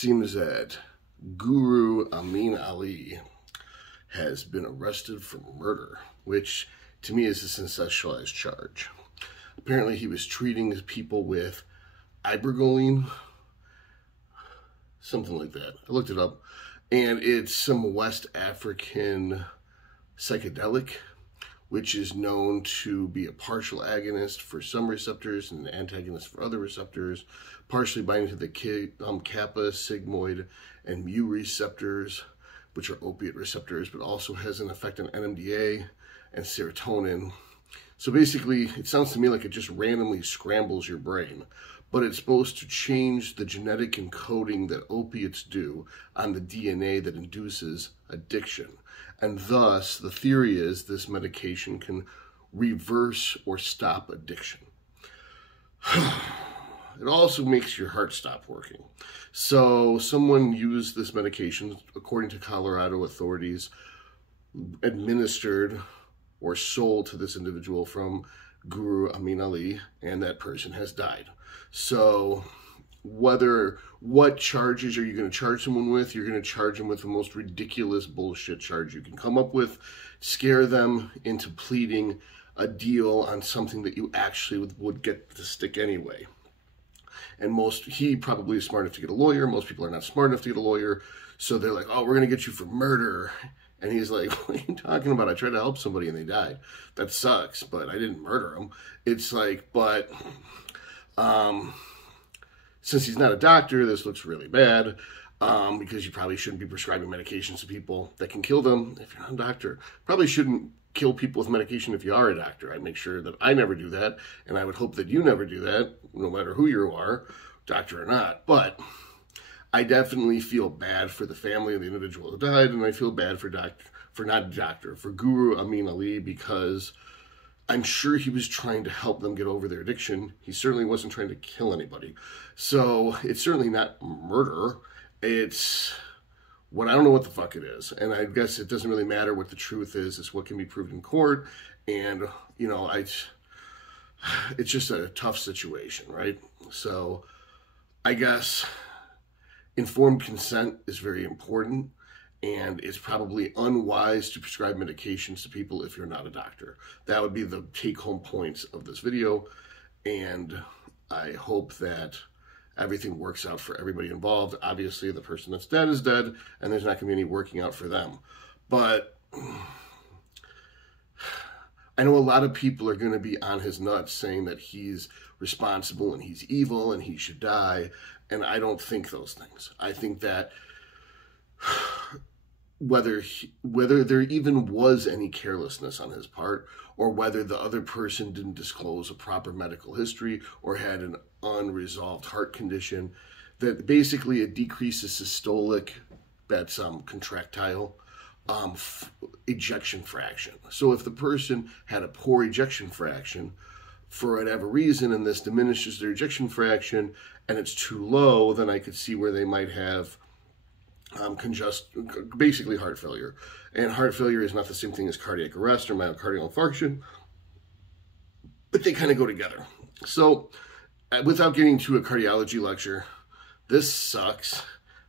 seems that Guru Ameen Alai has been arrested for murder, which to me is a sensationalized charge. Apparently he was treating people with ibergoline, something like that. I looked it up, and it's some West African psychedelic, which is known to be a partial agonist for some receptors and an antagonist for other receptors, partially binding to the kappa, sigmoid, and mu receptors, which are opiate receptors, but also has an effect on NMDA and serotonin. So basically, it sounds to me like it just randomly scrambles your brain, but it's supposed to change the genetic encoding that opiates do on the DNA that induces addiction. And thus, the theory is this medication can reverse or stop addiction. It also makes your heart stop working. So someone used this medication, according to Colorado authorities, administered or sold to this individual from Guru Ameen Alai, and that person has died. So what charges are you going to charge someone with? You're going to charge them with the most ridiculous bullshit charge you can come up with, scare them into pleading a deal on something that you actually would get to stick anyway. And he probably is smart enough to get a lawyer. Most people are not smart enough to get a lawyer. So they're like, oh, we're going to get you for murder. And he's like, what are you talking about? I tried to help somebody and they died. That sucks, but I didn't murder them. It's like, but since he's not a doctor, this looks really bad, because you probably shouldn't be prescribing medications to people that can kill them if you're not a doctor. Probably shouldn't kill people with medication if you are a doctor. I make sure that I never do that, and I would hope that you never do that, no matter who you are, doctor or not. But I definitely feel bad for the family of the individual who died, and I feel bad for Guru Ameen Alai, because I'm sure he was trying to help them get over their addiction. He certainly wasn't trying to kill anybody. So it's certainly not murder. It's I don't know what the fuck it is. And I guess it doesn't really matter what the truth is. It's what can be proved in court. And, you know, it's just a tough situation, right? So I guess informed consent is very important. And it's probably unwise to prescribe medications to people if you're not a doctor. That would be the take-home points of this video. And I hope that everything works out for everybody involved. Obviously, the person that's dead is dead, and there's not going to be any working out for them. But I know a lot of people are going to be on his nuts saying that he's responsible and he's evil and he should die. And I don't think those things. I think that whether there even was any carelessness on his part, or whether the other person didn't disclose a proper medical history or had an unresolved heart condition, that basically it decreases systolic, that's contractile, ejection fraction. So if the person had a poor ejection fraction for whatever reason, and this diminishes their ejection fraction, and it's too low, then I could see where they might have basically heart failure. And heart failure is not the same thing as cardiac arrest or myocardial infarction, but they kind of go together. So without getting to a cardiology lecture, this sucks.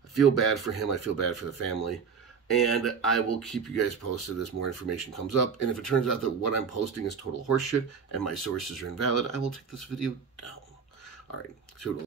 I feel bad for him. I feel bad for the family. And I will keep you guys posted as more information comes up. And if it turns out that what I'm posting is total horseshit and my sources are invalid, I will take this video down. All right.